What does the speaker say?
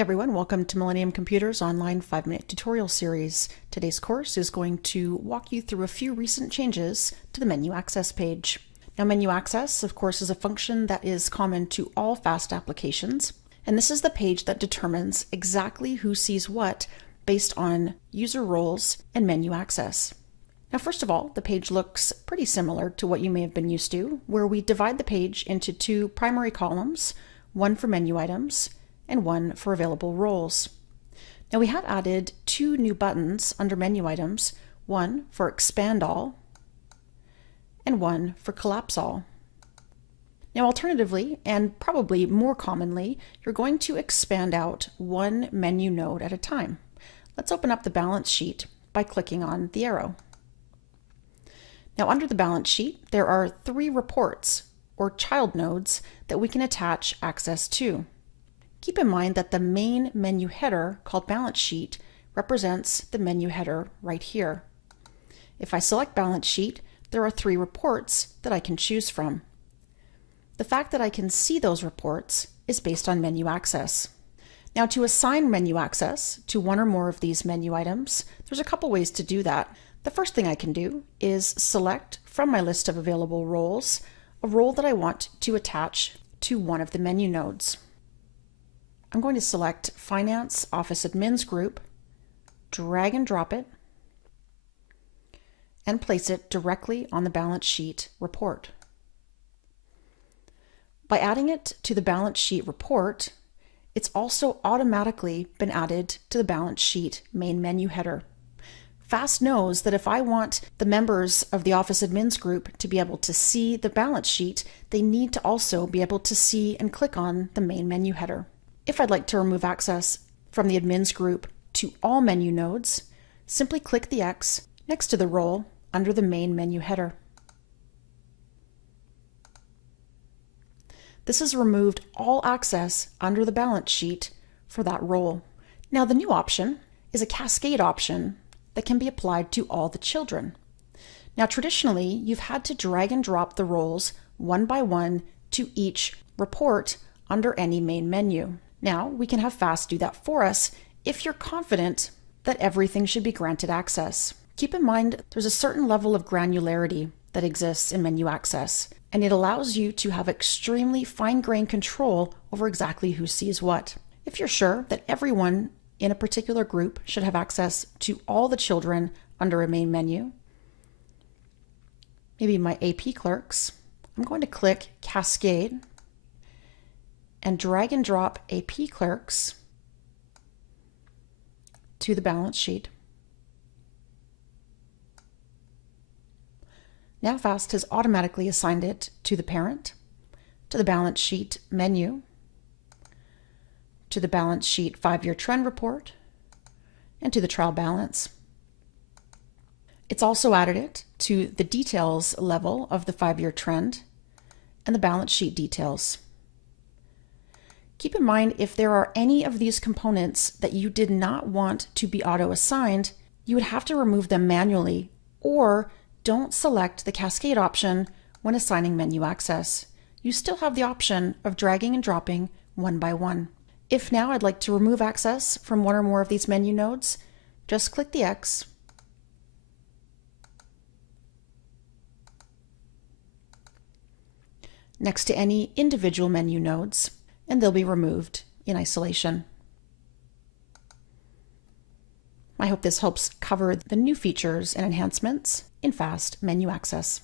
Hey everyone, welcome to Millennium Computer's online 5-minute tutorial series. Today's course is going to walk you through a few recent changes to the menu access page. Now, menu access, of course, is a function that is common to all FAST applications, and this is the page that determines exactly who sees what based on user roles and menu access. Now, first of all, the page looks pretty similar to what you may have been used to, where we divide the page into two primary columns, one for menu items and one for available roles. Now, we have added two new buttons under menu items, one for expand all and one for collapse all. Now, alternatively, and probably more commonly, you're going to expand out one menu node at a time. Let's open up the balance sheet by clicking on the arrow. Now, under the balance sheet, there are three reports or child nodes that we can attach access to. Keep in mind that the main menu header, called balance sheet, represents the menu header right here. If I select balance sheet, there are three reports that I can choose from. The fact that I can see those reports is based on menu access. Now, to assign menu access to one or more of these menu items, there's a couple ways to do that. The first thing I can do is select from my list of available roles a role that I want to attach to one of the menu nodes. I'm going to select Finance Office Admins Group, drag and drop it, and place it directly on the balance sheet report. By adding it to the balance sheet report, it's also automatically been added to the balance sheet main menu header. FAST knows that if I want the members of the Office Admins Group to be able to see the balance sheet, they need to also be able to see and click on the main menu header. If I'd like to remove access from the admins group to all menu nodes, simply click the X next to the role under the main menu header. This has removed all access under the balance sheet for that role. Now, the new option is a Cascade option that can be applied to all the children. Now, traditionally, you've had to drag and drop the roles one by one to each report under any main menu. Now, we can have FAST do that for us if you're confident that everything should be granted access. Keep in mind, there's a certain level of granularity that exists in menu access, and it allows you to have extremely fine-grained control over exactly who sees what. If you're sure that everyone in a particular group should have access to all the children under a main menu, maybe my AP clerks, I'm going to click Cascade and drag and drop AP clerks to the balance sheet. Now, FAST has automatically assigned it to the parent, to the balance sheet menu, to the balance sheet 5-year trend report, and to the trial balance. It's also added it to the details level of the 5-year trend and the balance sheet details. Keep in mind, if there are any of these components that you did not want to be auto-assigned, you would have to remove them manually, or don't select the Cascade option when assigning menu access. You still have the option of dragging and dropping one by one. If now I'd like to remove access from one or more of these menu nodes, just click the X next to any individual menu nodes, and they'll be removed in isolation. I hope this helps cover the new features and enhancements in FAST menu access.